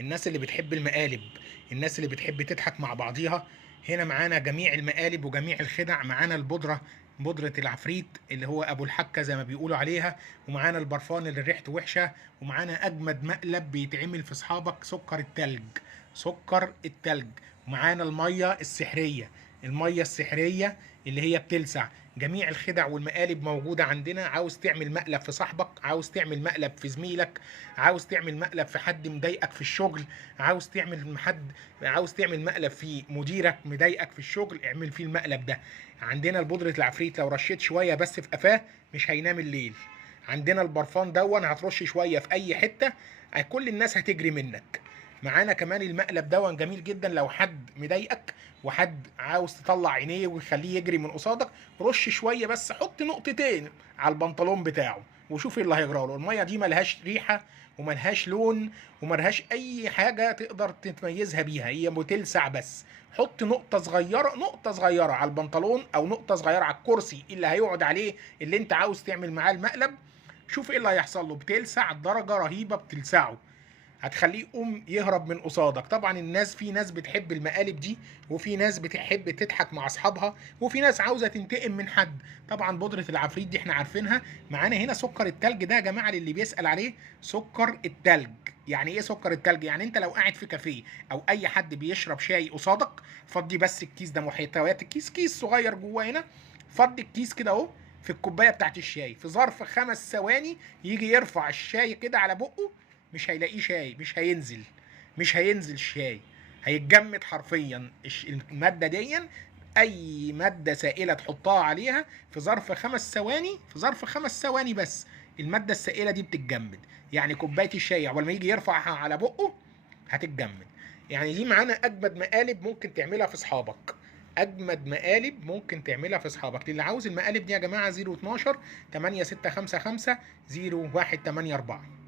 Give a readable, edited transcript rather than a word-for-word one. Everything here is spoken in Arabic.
الناس اللي بتحب المقالب، الناس اللي بتحب تضحك مع بعضيها. هنا معانا جميع المقالب وجميع الخدع. معانا البودرة، بودرة العفريت اللي هو ابو الحكة زي ما بيقولوا عليها، ومعانا البرفان اللي ريحته وحشة، ومعانا اجمد مقلب بيتعمل في صحابك، سكر التلج. سكر التلج. ومعانا المية السحرية، المية السحرية اللي هي بتلسع. جميع الخدع والمقالب موجودة عندنا. عاوز تعمل مقلب في صاحبك، عاوز تعمل مقلب في زميلك، عاوز تعمل مقلب في حد مضايقك في الشغل، عاوز تعمل مقلب في مديرك مضايقك في الشغل، اعمل فيه المقلب ده. عندنا البودرة العفريت، لو رشيت شوية بس في قفاه مش هينام الليل. عندنا البرفان دون، هترش شوية في اي حتة كل الناس هتجري منك. معانا كمان المقلب دون جميل جدا، لو حد مضايقك وحد عاوز تطلع عينيه ويخليه يجري من قصادك، رش شويه بس، حط نقطتين على البنطلون بتاعه وشوف ايه اللي هيجرى له. الميه دي ملهاش ريحه وملهاش لون وملهاش اي حاجه تقدر تتميزها بيها، هي بتلسع بس. حط نقطه صغيره، نقطه صغيره على البنطلون او نقطه صغيره على الكرسي اللي هيقعد عليه اللي انت عاوز تعمل معاه المقلب، شوف ايه اللي هيحصل له. بتلسع درجه رهيبه، بتلسعه، هتخليه يقوم يهرب من قصادك. طبعا الناس، في ناس بتحب المقالب دي، وفي ناس بتحب تضحك مع اصحابها، وفي ناس عاوزه تنتقم من حد. طبعا بودره العفريت دي احنا عارفينها. معانا هنا سكر التلج ده يا جماعه للي بيسال عليه. سكر التلج يعني ايه؟ سكر التلج يعني انت لو قاعد في كافيه او اي حد بيشرب شاي قصادك، فضي بس الكيس ده، محتويات الكيس كيس صغير جواه هنا، فضي الكيس كده اهو في الكوبايه بتاعت الشاي، في ظرف 5 ثواني يجي يرفع الشاي كده على بقه، مش هيلاقيه شاي، مش هينزل، مش هينزل الشاي، هيتجمد حرفيا. الماده دي اي ماده سائله تحطها عليها في ظرف 5 ثواني، في ظرف 5 ثواني بس الماده السائله دي بتتجمد. يعني كوبايه الشاي اول ما يجي يرفعها على بقه هتتجمد. يعني دي معانا اجمد مقالب ممكن تعملها في اصحابك. اجمد مقالب ممكن تعملها في اصحابك. اللي عاوز المقالب دي يا جماعه 012 8655 0184.